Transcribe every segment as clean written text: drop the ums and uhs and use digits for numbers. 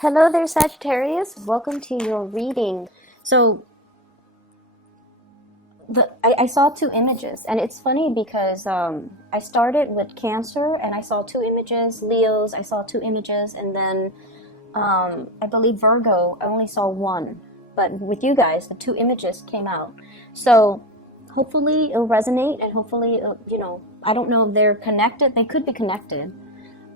Hello there, Sagittarius. Welcome to your reading. So, I saw two images, and it's funny because I started with Cancer, and I saw two images, Leos, I saw two images, and then I believe Virgo, I only saw one. But with you guys, the two images came out. So, hopefully it'll resonate, and hopefully, I don't know if they're connected. They could be connected.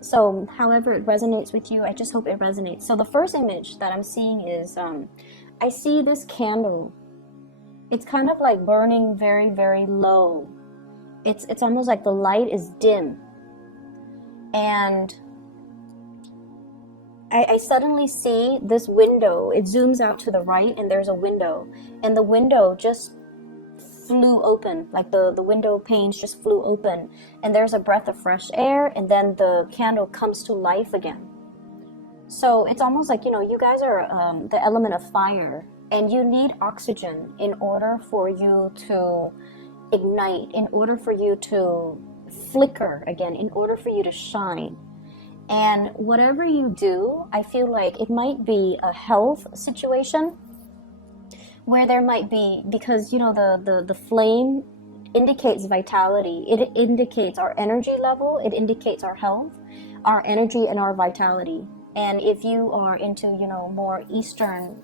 So however it resonates with you, I just hope it resonates. So the first image that I'm seeing is I see this candle. It's kind of like burning very, very low. It's almost like the light is dim. And I suddenly see this window. It zooms out to the right and there's a window. And the window just flew open, like the window panes just flew open, and there's a breath of fresh air, and then the candle comes to life again. So it's almost like, you guys are the element of fire, and you need oxygen in order for you to ignite, in order for you to flicker again, in order for you to shine. And whatever you do, I feel like it might be a health situation where there might be, because the flame indicates vitality. It indicates our energy level. It indicates our health, our energy, and our vitality. And if you are into more Eastern,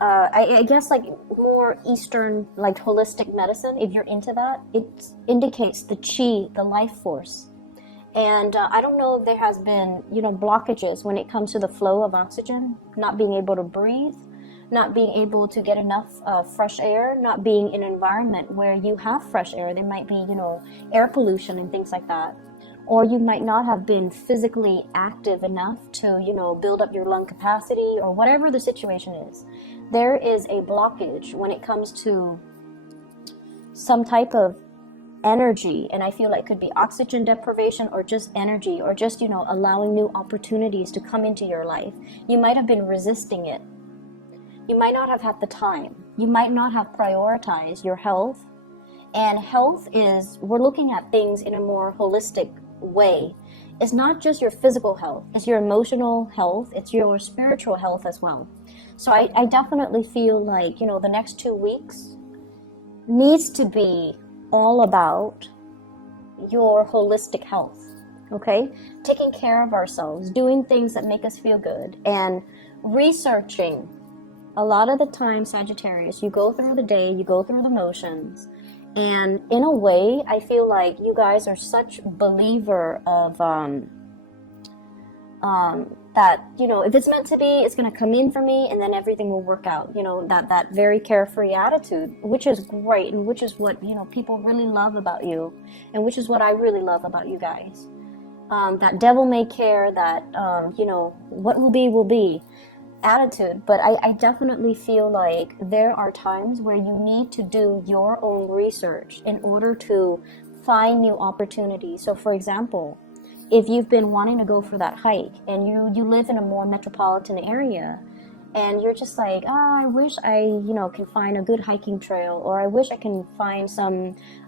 I guess like more Eastern, like holistic medicine, if you're into that, it indicates the chi, the life force. And I don't know if there has been, blockages when it comes to the flow of oxygen, not being able to breathe, not being able to get enough fresh air, not being in an environment where you have fresh air. There might be, air pollution and things like that. Or you might not have been physically active enough to, build up your lung capacity, or whatever the situation is. There is a blockage when it comes to some type of energy, and I feel like it could be oxygen deprivation or just energy, or just allowing new opportunities to come into your life. You might have been resisting it. You might not have had the time. You might not have prioritized your health. And health is, we're looking at things in a more holistic way. It's not just your physical health, it's your emotional health, it's your spiritual health as well. So I definitely feel like the next 2 weeks needs to be all about your holistic health, okay? Taking care of ourselves, doing things that make us feel good, and researching. A lot of the time, Sagittarius, you go through the day, you go through the motions, and in a way, I feel like you guys are such believer of that, if it's meant to be, it's going to come in for me, and then everything will work out. That very carefree attitude, which is great, and which is what, people really love about you, and which is what I really love about you guys. That devil may care, that, what will be attitude. But I definitely feel like there are times where you need to do your own research in order to find new opportunities. So, for example, if you've been wanting to go for that hike, and you live in a more metropolitan area, and you're just like, I wish I, can find a good hiking trail, or I wish I can find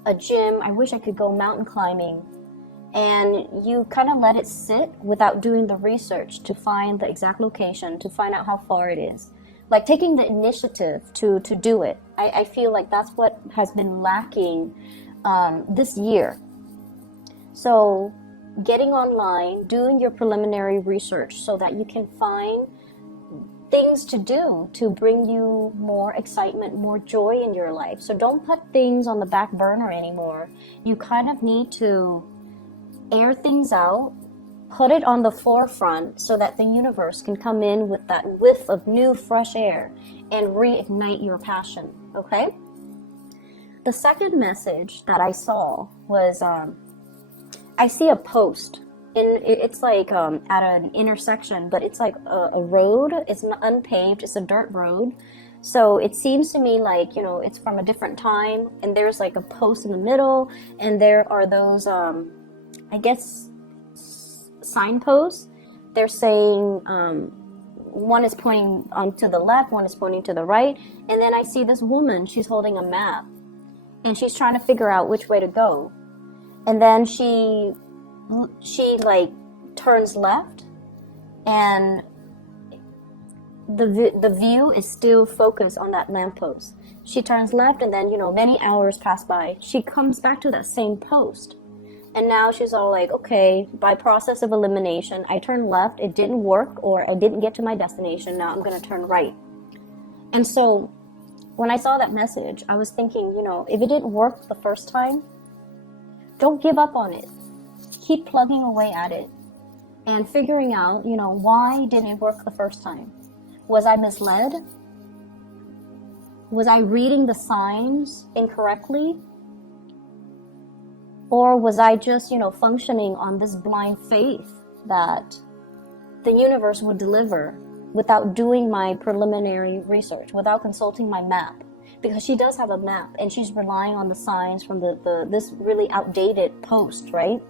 a gym, I wish I could go mountain climbing, and you kind of let it sit without doing the research to find the exact location, to find out how far it is. Like taking the initiative to do it. I feel like that's what has been lacking this year. So getting online, doing your preliminary research so that you can find things to do to bring you more excitement, more joy in your life. So don't put things on the back burner anymore. You kind of need to air things out, put it on the forefront so that the universe can come in with that whiff of new fresh air and reignite your passion, okay? The second message that I saw was I see a post, and it's like at an intersection, but it's like a road. It's not unpaved, it's a dirt road. So it seems to me like, it's from a different time, and there's like a post in the middle, and there are those, I guess, signposts. They're saying, one is pointing to the left, one is pointing to the right, and then I see this woman, she's holding a map, and she's trying to figure out which way to go. And then she like turns left, and the view is still focused on that lamppost. She turns left, and then, many hours pass by. She comes back to that same post. And now she's all like, okay, by process of elimination, I turned left, it didn't work, or I didn't get to my destination, now I'm going to turn right. And so when I saw that message, I was thinking, if it didn't work the first time, don't give up on it. Keep plugging away at it and figuring out, why didn't it work the first time? Was I misled? Was I reading the signs incorrectly? Or was I just, functioning on this blind faith that the universe would deliver without doing my preliminary research, without consulting my map? Because she does have a map, and she's relying on the signs from this really outdated post, right?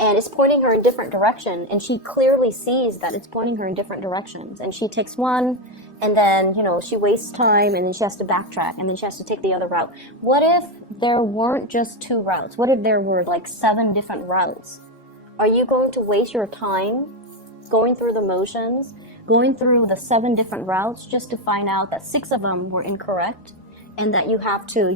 And it's pointing her in different direction, and she clearly sees that it's pointing her in different directions. And she takes one, and then, she wastes time, and then she has to backtrack, and then she has to take the other route. What if there weren't just 2 routes? What if there were like 7 different routes? Are you going to waste your time going through the motions, going through the 7 different routes just to find out that 6 of them were incorrect, and that you have to,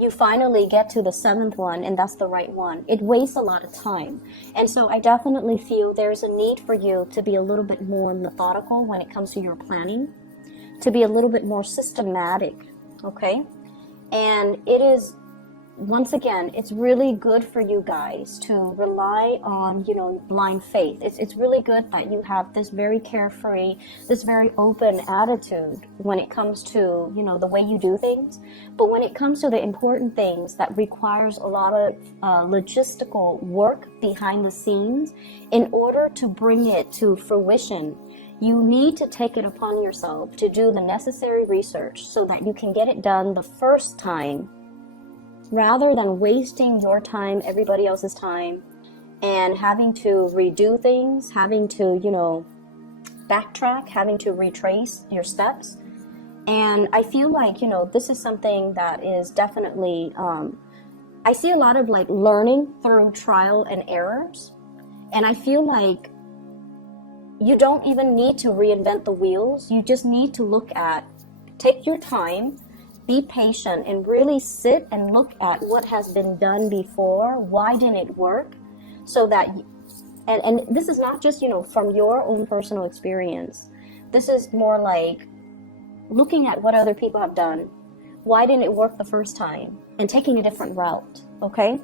you finally get to the 7th one and that's the right one? It wastes a lot of time. And so I definitely feel there's a need for you to be a little bit more methodical when it comes to your planning, to be a little bit more systematic, okay? And it is, once again, it's really good for you guys to rely on, blind faith. It's really good that you have this very carefree, this very open attitude when it comes to, the way you do things. But when it comes to the important things that requires a lot of logistical work behind the scenes, in order to bring it to fruition, you need to take it upon yourself to do the necessary research so that you can get it done the first time, rather than wasting your time, everybody else's time, and having to redo things, having to, backtrack, having to retrace your steps. And I feel like, this is something that is definitely, I see a lot of like learning through trial and errors. And I feel like you don't even need to reinvent the wheels. You just need to take your time, be patient, and really sit and look at what has been done before. Why didn't it work? So that, and this is not just, from your own personal experience. This is more like looking at what other people have done. Why didn't it work the first time? And taking a different route, okay?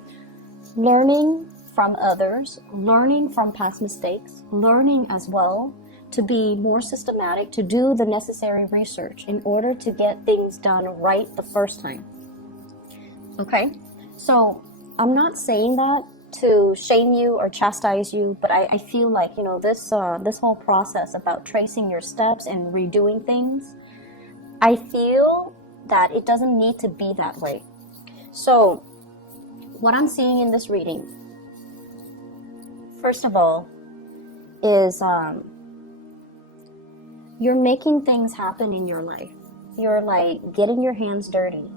Learning from others, learning from past mistakes, learning as well to be more systematic, to do the necessary research in order to get things done right the first time. Okay? So I'm not saying that to shame you or chastise you, but I feel like, this whole process about tracing your steps and redoing things, I feel that it doesn't need to be that way. So what I'm seeing in this reading, first of all, is you're making things happen in your life. You're like getting your hands dirty.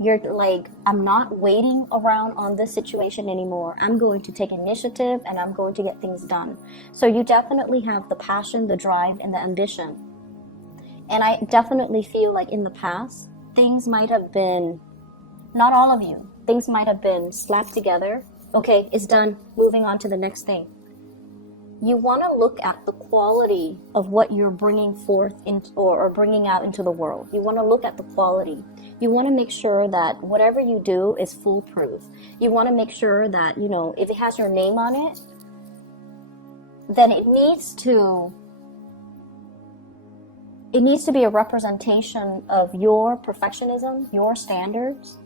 You're like, I'm not waiting around on this situation anymore. I'm going to take initiative and I'm going to get things done. So you definitely have the passion, the drive, and the ambition. And I definitely feel like in the past, things might have been, not all of you, things might have been slapped together. Okay, it's done. Moving on to the next thing. You want to look at the quality of what you're bringing forth or bringing out into the world. You want to look at the quality. You want to make sure that whatever you do is foolproof. You want to make sure that, if it has your name on it, then it needs to be a representation of your perfectionism, your standards,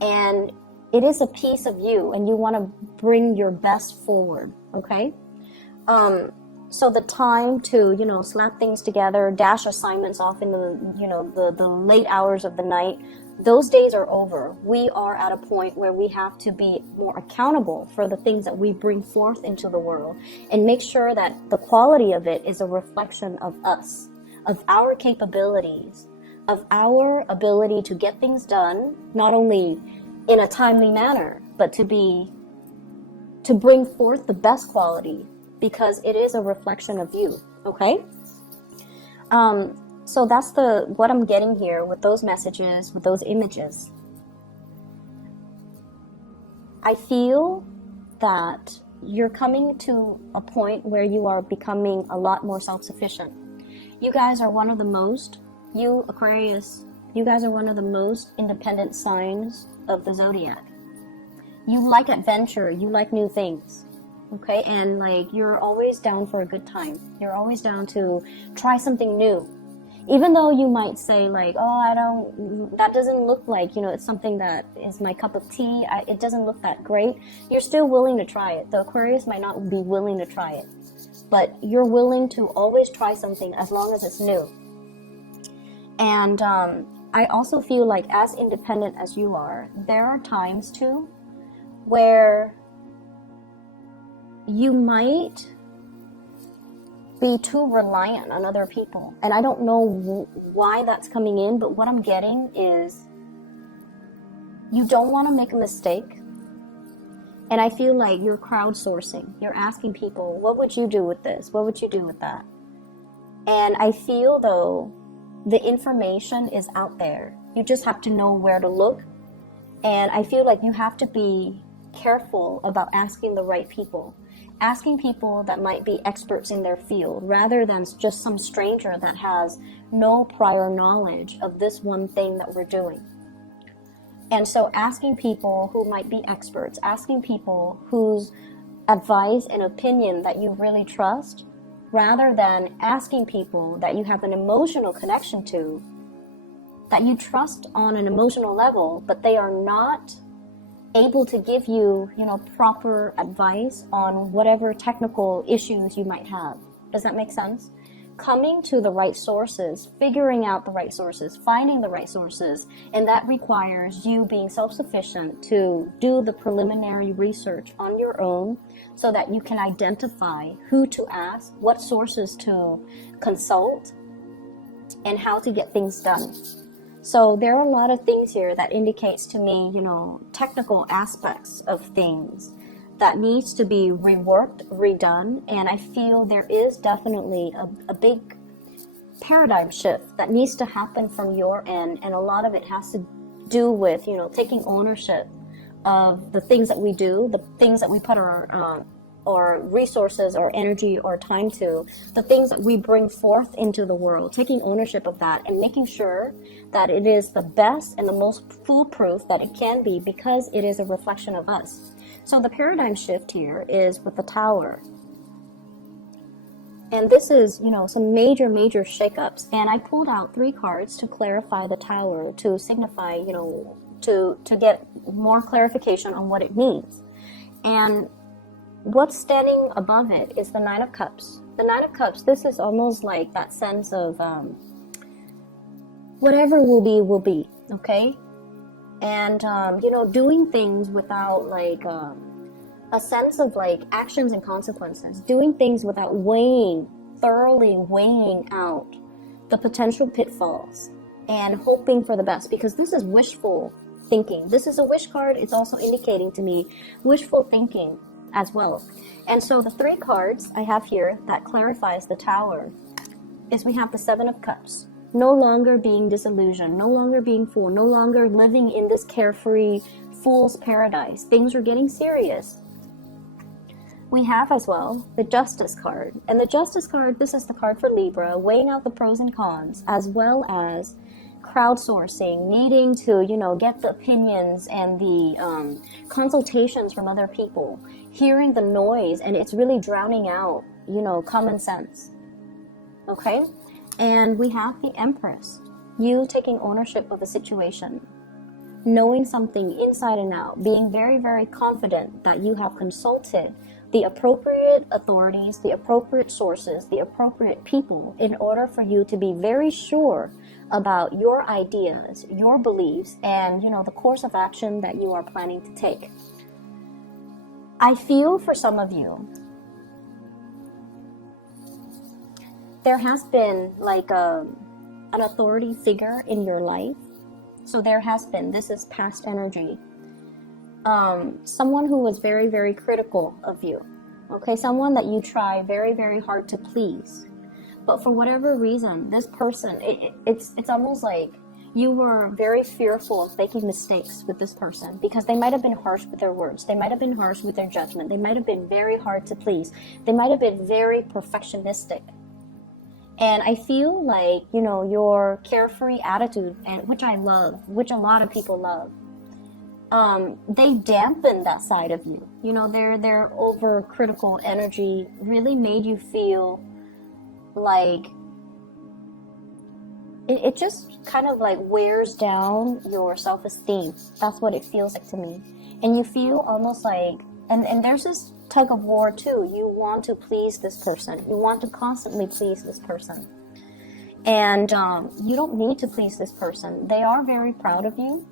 and it is a piece of you, and you want to bring your best forward, okay? So the time to, slap things together, dash assignments off in the late hours of the night, those days are over. We are at a point where we have to be more accountable for the things that we bring forth into the world and make sure that the quality of it is a reflection of us, of our capabilities, of our ability to get things done, not only in a timely manner, but to be to bring forth the best quality, because it is a reflection of you, okay? So that's what I'm getting here with those messages, with those images. I feel that you're coming to a point where you are becoming a lot more self-sufficient. You guys are one of the most, you Aquarius, you guys are one of the most independent signs of the zodiac. You like adventure, you like new things, okay? And like, you're always down for a good time. You're always down to try something new. Even though you might say like, oh, that doesn't look like, it's something that is my cup of tea. It doesn't look that great. You're still willing to try it. The Aquarius might not be willing to try it, but you're willing to always try something as long as it's new. And I also feel like, as independent as you are, there are times too where you might be too reliant on other people. And I don't know why that's coming in, but what I'm getting is you don't want to make a mistake. And I feel like you're crowdsourcing. You're asking people, what would you do with this? What would you do with that? And I feel, though, the information is out there. You just have to know where to look. And I feel like you have to be careful about asking the right people. Asking people that might be experts in their field, rather than just some stranger that has no prior knowledge of this one thing that we're doing. And so asking people who might be experts, asking people whose advice and opinion that you really trust, rather than asking people that you have an emotional connection to, that you trust on an emotional level, but they are not able to give you, proper advice on whatever technical issues you might have. Does that make sense? Coming to the right sources, figuring out the right sources, finding the right sources, and that requires you being self-sufficient to do the preliminary research on your own so that you can identify who to ask, what sources to consult, and how to get things done. So there are a lot of things here that indicates to me, technical aspects of things that needs to be reworked, redone. And I feel there is definitely a big paradigm shift that needs to happen from your end. And a lot of it has to do with, taking ownership of the things that we do, the things that we put our resources or energy or time to, the things that we bring forth into the world, taking ownership of that and making sure that it is the best and the most foolproof that it can be, because it is a reflection of us. So the paradigm shift here is with the Tower. And this is, some major shakeups. And I pulled out 3 cards to clarify the Tower, to signify, to get more clarification on what it means. And what's standing above it is the 9 of Cups. The 9 of Cups, this is almost like that sense of whatever will be, okay? And, doing things without like a sense of like actions and consequences. Doing things without thoroughly weighing out the potential pitfalls and hoping for the best, because this is wishful thinking. This is a wish card. It's also indicating to me wishful thinking as well. And so the 3 cards I have here that clarifies the Tower is we have the 7 of Cups. No longer being disillusioned, no longer being fooled, no longer living in this carefree fool's paradise. Things are getting serious. We have as well the Justice card. And the Justice card, this is the card for Libra, weighing out the pros and cons, as well as crowdsourcing, needing to, get the opinions and the consultations from other people, hearing the noise, and it's really drowning out, common sense. Okay? And we have the Empress, you taking ownership of the situation, knowing something inside and out, being very, very confident that you have consulted the appropriate authorities, the appropriate sources, the appropriate people in order for you to be very sure about your ideas, your beliefs, and, the course of action that you are planning to take. I feel for some of you, there has been like an authority figure in your life. So there has been, this is past energy, someone who was very, very critical of you. Okay, someone that you try very, very hard to please. But for whatever reason, this person, it's almost like you were very fearful of making mistakes with this person because they might have been harsh with their words. They might have been harsh with their judgment. They might have been very hard to please. They might have been very perfectionistic. And I feel like, you know, your carefree attitude, and which I love, which a lot of people love, they dampen that side of you. You know, their overcritical energy really made you feel like it just kind of like wears down your self-esteem. That's what it feels like to me. And you feel almost like, and there's this tug of war too. You want to please this person. You want to constantly please this person. And you don't need to please this person. They are very proud of you.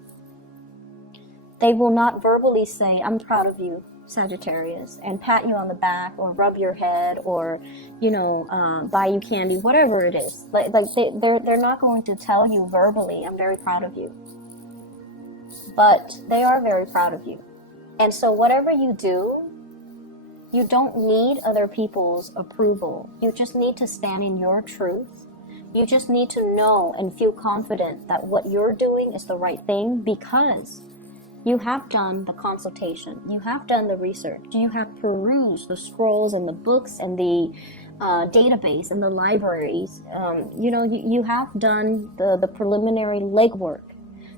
They will not verbally say, I'm proud of you, Sagittarius, and pat you on the back or rub your head or, you know, buy you candy, whatever it is. Like they're not going to tell you verbally, I'm very proud of you. But they are very proud of you. And so whatever you do, you don't need other people's approval. You just need to stand in your truth. You just need to know and feel confident that what you're doing is the right thing because you have done the consultation, you have done the research, you have perused the scrolls and the books and the database and the libraries. You know, you have done the preliminary legwork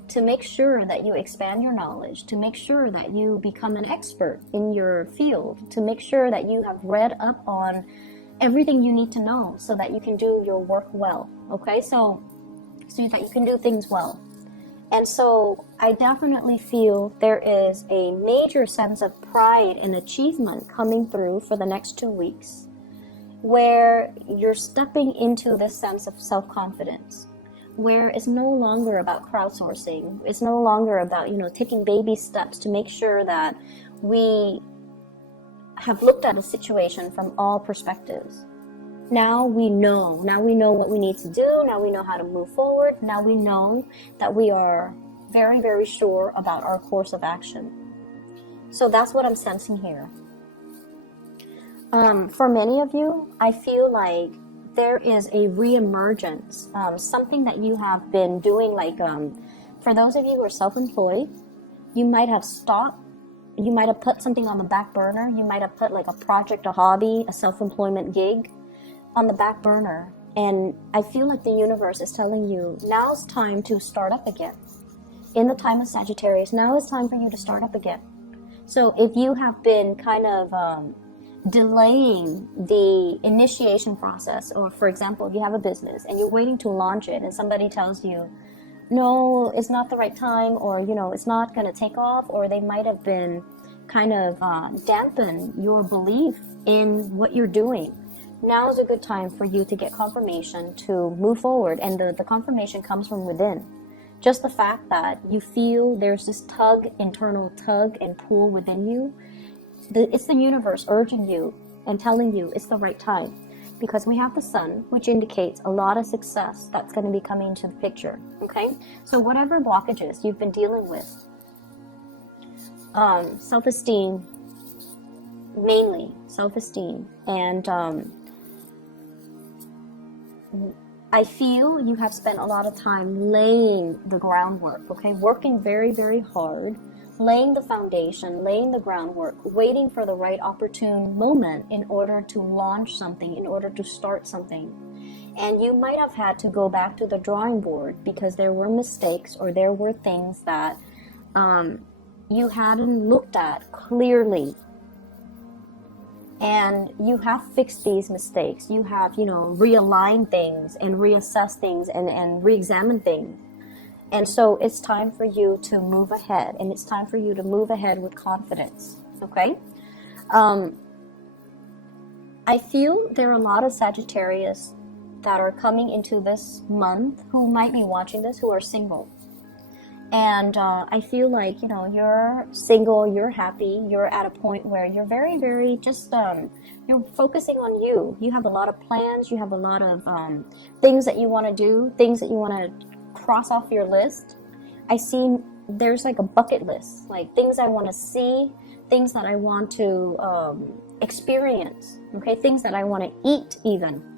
to make sure that you expand your knowledge, to make sure that you become an expert in your field, to make sure that you have read up on everything you need to know so that you can do your work well, okay? So that you can do things well. And so I definitely feel there is a major sense of pride and achievement coming through for the next 2 weeks, where you're stepping into this sense of self-confidence, where it's no longer about crowdsourcing. It's no longer about, you know, taking baby steps to make sure that we have looked at a situation from all perspectives. Now we know what we need to do. Now we know how to move forward. Now we know that we are very, very sure about our course of action. So that's what I'm sensing here. For many of you, I feel like there is a reemergence, something that you have been doing, like for those of you who are self-employed, you might have stopped, you might have put something on the back burner, you might have put like a project, a hobby, a self-employment gig on the back burner. And I feel like the universe is telling you, now's time to start up again. In the time of Sagittarius, now is time for you to start up again. So if you have been kind of delaying the initiation process, or for example, if you have a business and you're waiting to launch it and somebody tells you, no, it's not the right time, or, you know, it's not going to take off, or they might have been kind of dampen your belief in what you're doing. Now is a good time for you to get confirmation to move forward, and the confirmation comes from within. Just the fact that you feel there's this internal tug and pull within you, it's the universe urging you and telling you it's the right time. Because we have the sun, which indicates a lot of success that's going to be coming into the picture, okay? So whatever blockages you've been dealing with, self-esteem, mainly self-esteem, and I feel you have spent a lot of time laying the groundwork, okay? Working very, very hard, laying the foundation, laying the groundwork, waiting for the right opportune moment in order to launch something, in order to start something. And you might have had to go back to the drawing board because there were mistakes, or there were things that you hadn't looked at clearly. And you have fixed these mistakes. You have, you know, realigned things and reassessed things and re-examined things. And so it's time for you to move ahead, and it's time for you to move ahead with confidence, okay? I feel there are a lot of Sagittarius that are coming into this month who might be watching this who are single. And I feel like, you know, you're single, you're happy, you're at a point where you're very, very just, you're focusing on you. You have a lot of plans, you have a lot of things that you want to do, things that you want to cross off your list. I see there's like a bucket list, like things I want to see, things that I want to experience, okay, things that I want to eat even.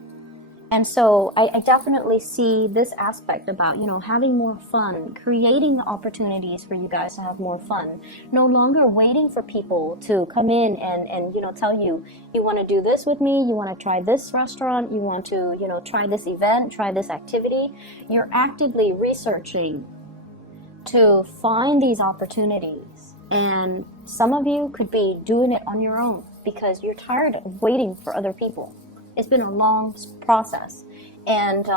And so I definitely see this aspect about, you know, having more fun, creating opportunities for you guys to have more fun, no longer waiting for people to come in and you know, tell you, you want to do this with me, you want to try this restaurant, you want to, you know, try this event, try this activity. You're actively researching to find these opportunities. And some of you could be doing it on your own because you're tired of waiting for other people. It's been a long process, and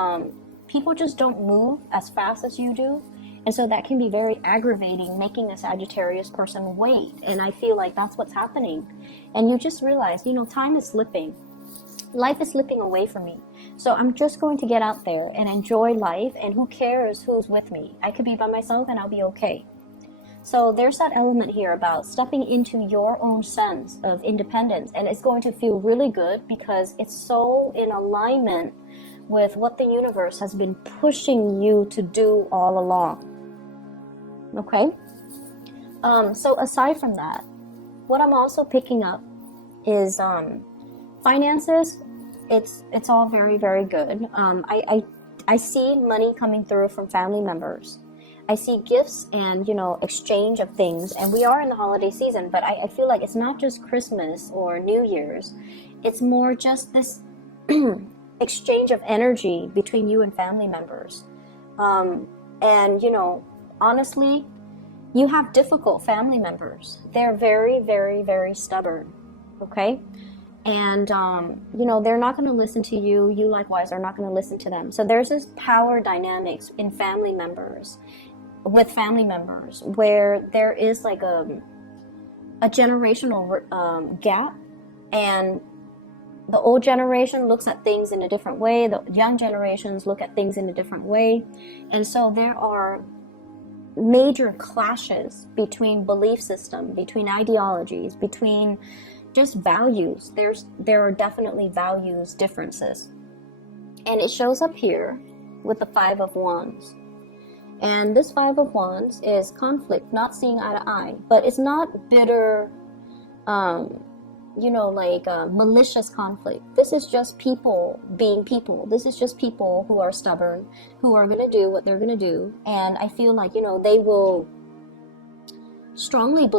people just don't move as fast as you do, and so that can be very aggravating, making a Sagittarius person wait. And I feel like that's what's happening, and you just realize, you know, time is slipping, life is slipping away from me, so I'm just going to get out there and enjoy life, and who cares who's with me? I could be by myself and I'll be okay. So there's that element here about stepping into your own sense of independence, and it's going to feel really good because it's so in alignment with what the universe has been pushing you to do all along. Okay? So aside from that, what I'm also picking up is finances. It's all very, very good. I see money coming through from family members. I see gifts and, you know, exchange of things. And we are in the holiday season, but I feel like it's not just Christmas or New Year's. It's more just this exchange of energy between you and family members. And, you know, honestly, you have difficult family members. They're very, very, very stubborn. Okay? And, you know, they're not going to listen to you. You likewise are not going to listen to them. So there's this power dynamics in family members, with family members, where there is like a generational gap, and the old generation looks at things in a different way. The young generations look at things in a different way. And so there are major clashes between belief system, between ideologies, between just values. There are definitely values differences. And it shows up here with the Five of Wands. And this Five of Wands is conflict, not seeing eye to eye. But it's not bitter, you know, like malicious conflict. This is just people being people. This is just people who are stubborn, who are going to do what they're going to do. And I feel like, you know, they will strongly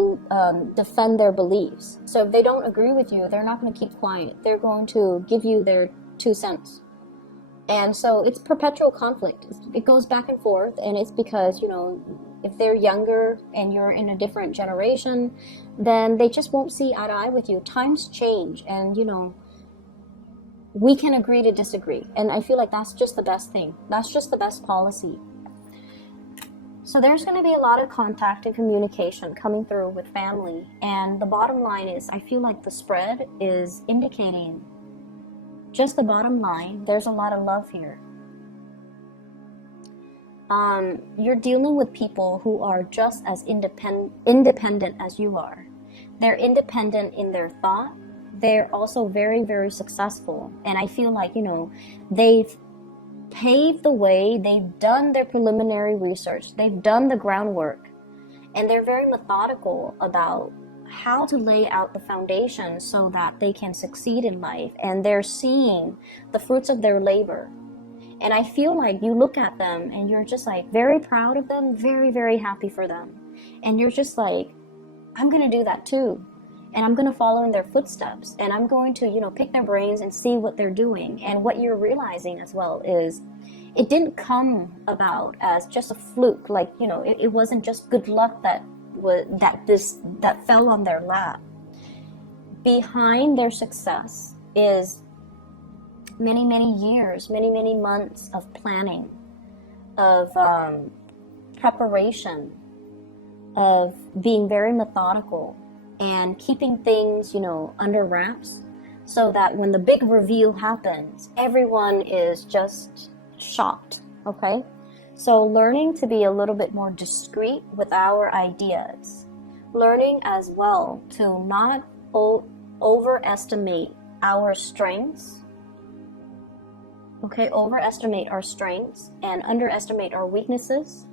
defend their beliefs. So if they don't agree with you, they're not going to keep quiet. They're going to give you their 2 cents. And so it's perpetual conflict. It goes back and forth, and it's because, you know, if they're younger and you're in a different generation, then they just won't see eye to eye with you. Times change, and, you know, we can agree to disagree. And I feel like that's just the best thing. That's just the best policy. So there's going to be a lot of contact and communication coming through with family. And the bottom line is, I feel like the spread is indicating just the bottom line. There's a lot of love here. You're dealing with people who are just as independent as you are. They're independent in their thought. They're also very, very successful. And I feel like, you know, they've paved the way. They've done their preliminary research. They've done the groundwork. And they're very methodical about how to lay out the foundation so that they can succeed in life. And they're seeing the fruits of their labor. And I feel like you look at them and you're just like very proud of them, very, very happy for them. And you're just like, I'm going to do that too. And I'm going to follow in their footsteps. And I'm going to, you know, pick their brains and see what they're doing. And what you're realizing as well is it didn't come about as just a fluke. Like, you know, it wasn't just good luck that fell on their lap. Behind their success is many, many years, many, many months of planning, of preparation, of being very methodical and keeping things, you know, under wraps, so that when the big reveal happens, everyone is just shocked, okay? So learning to be a little bit more discreet with our ideas, learning as well to not overestimate our strengths, okay, overestimate our strengths and underestimate our weaknesses.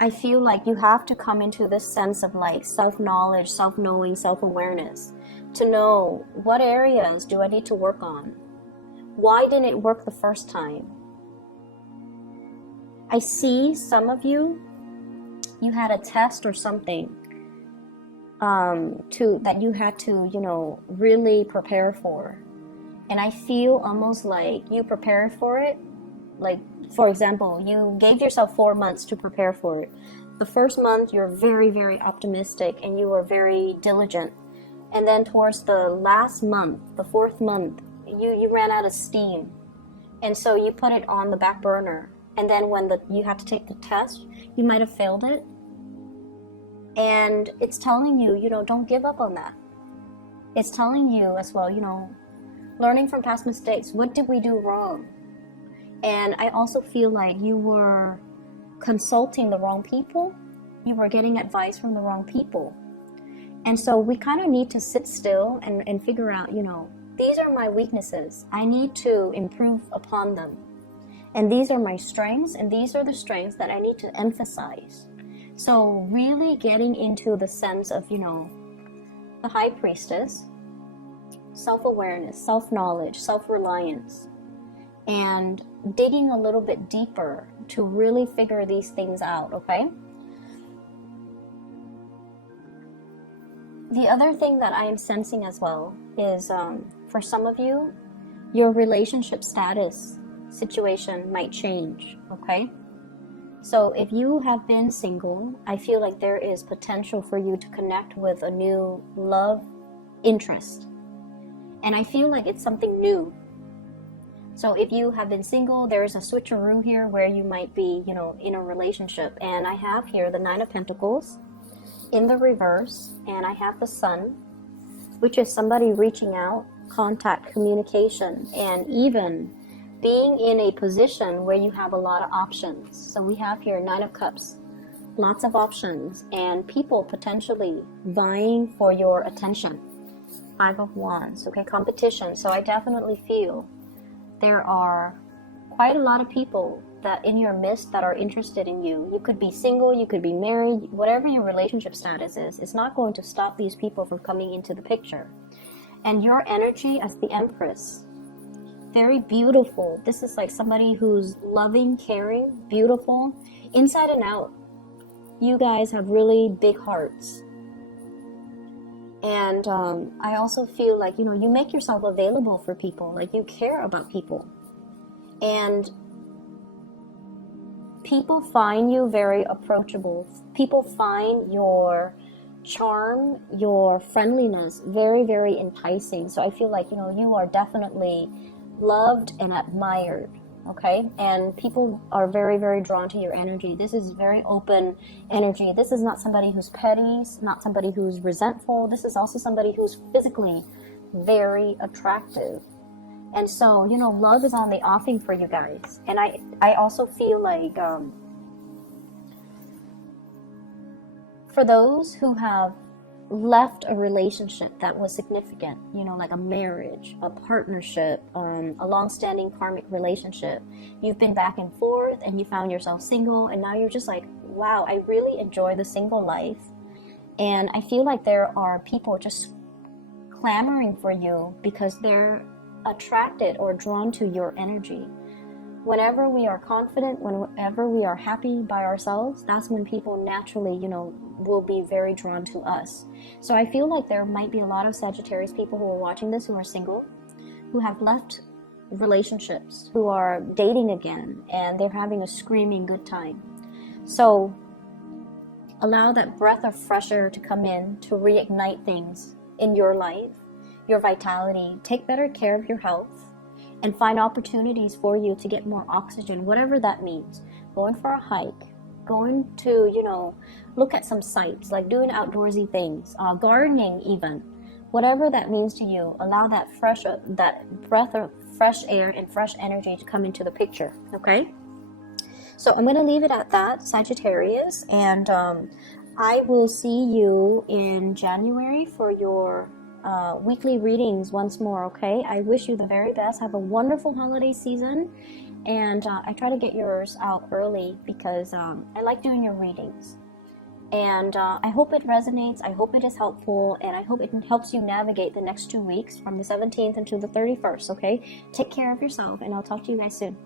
I feel like you have to come into this sense of like self-knowledge, self-knowing, self-awareness to know what areas do I need to work on. Why didn't it work the first time? I see some of you, you had a test or something that you had to, you know, really prepare for. And I feel almost like you prepared for it. Like, for example, you gave yourself 4 months to prepare for it. The first month, you're very, very optimistic and you were very diligent. And then towards the last month, the 4th month, you ran out of steam. And so you put it on the back burner. And then when you had to take the test, you might have failed it. And it's telling you, you know, don't give up on that. It's telling you as well, you know, learning from past mistakes. What did we do wrong? And I also feel like you were consulting the wrong people. You were getting advice from the wrong people. And so we kind of need to sit still and figure out, you know, these are my weaknesses. I need to improve upon them. And these are my strengths, and these are the strengths that I need to emphasize. So really getting into the sense of, you know, the High Priestess, self-awareness, self-knowledge, self-reliance, and digging a little bit deeper to really figure these things out, okay? The other thing that I am sensing as well is for some of you, your relationship status situation might change, okay? So if you have been single, I feel like there is potential for you to connect with a new love interest. And I feel like it's something new. So if you have been single, there is a switcheroo here where you might be, you know, in a relationship. And I have here the 9 of Pentacles in the reverse, and I have the Sun, which is somebody reaching out, contact, communication, and even being in a position where you have a lot of options. So we have here 9 of Cups, lots of options, and people potentially vying for your attention. 5 of Wands, okay, competition. So I definitely feel there are quite a lot of people that in your midst that are interested in you. You could be single, you could be married, whatever your relationship status is, it's not going to stop these people from coming into the picture. And your energy as the Empress, very beautiful. This is like somebody who's loving, caring, beautiful, inside and out. You guys have really big hearts. And I also feel like, you know, you make yourself available for people, like you care about people. And people find you very approachable. People find your charm, your friendliness very, very enticing. So I feel like, you know, you are definitely loved and admired, okay? And people are very, very drawn to your energy. This is very open energy. This is not somebody who's petty, not somebody who's resentful. This is also somebody who's physically very attractive. And so, you know, love is on the offing for you guys. And I also feel like for those who have left a relationship that was significant, you know, like a marriage, a partnership, a long-standing karmic relationship, you've been back and forth and you found yourself single, and now you're just like, wow, I really enjoy the single life. And I feel like there are people just clamoring for you because they're attracted or drawn to your energy. Whenever we are confident, whenever we are happy by ourselves, that's when people naturally, you know, will be very drawn to us. So I feel like there might be a lot of Sagittarius people who are watching this who are single, who have left relationships, who are dating again, and they're having a screaming good time. So allow that breath of fresh air to come in to reignite things in your life, your vitality. Take better care of your health and find opportunities for you to get more oxygen, whatever that means. Going for a hike, going to, you know, look at some sights, like doing outdoorsy things, gardening even. Whatever that means to you, allow that breath of fresh air and fresh energy to come into the picture, okay? So I'm going to leave it at that, Sagittarius, and I will see you in January for your weekly readings once more, okay? I wish you the very best. Have a wonderful holiday season. And I try to get yours out early because I like doing your readings. And I hope it resonates. I hope it is helpful. And I hope it helps you navigate the next 2 weeks from the 17th until the 31st, okay? Take care of yourself, and I'll talk to you guys soon.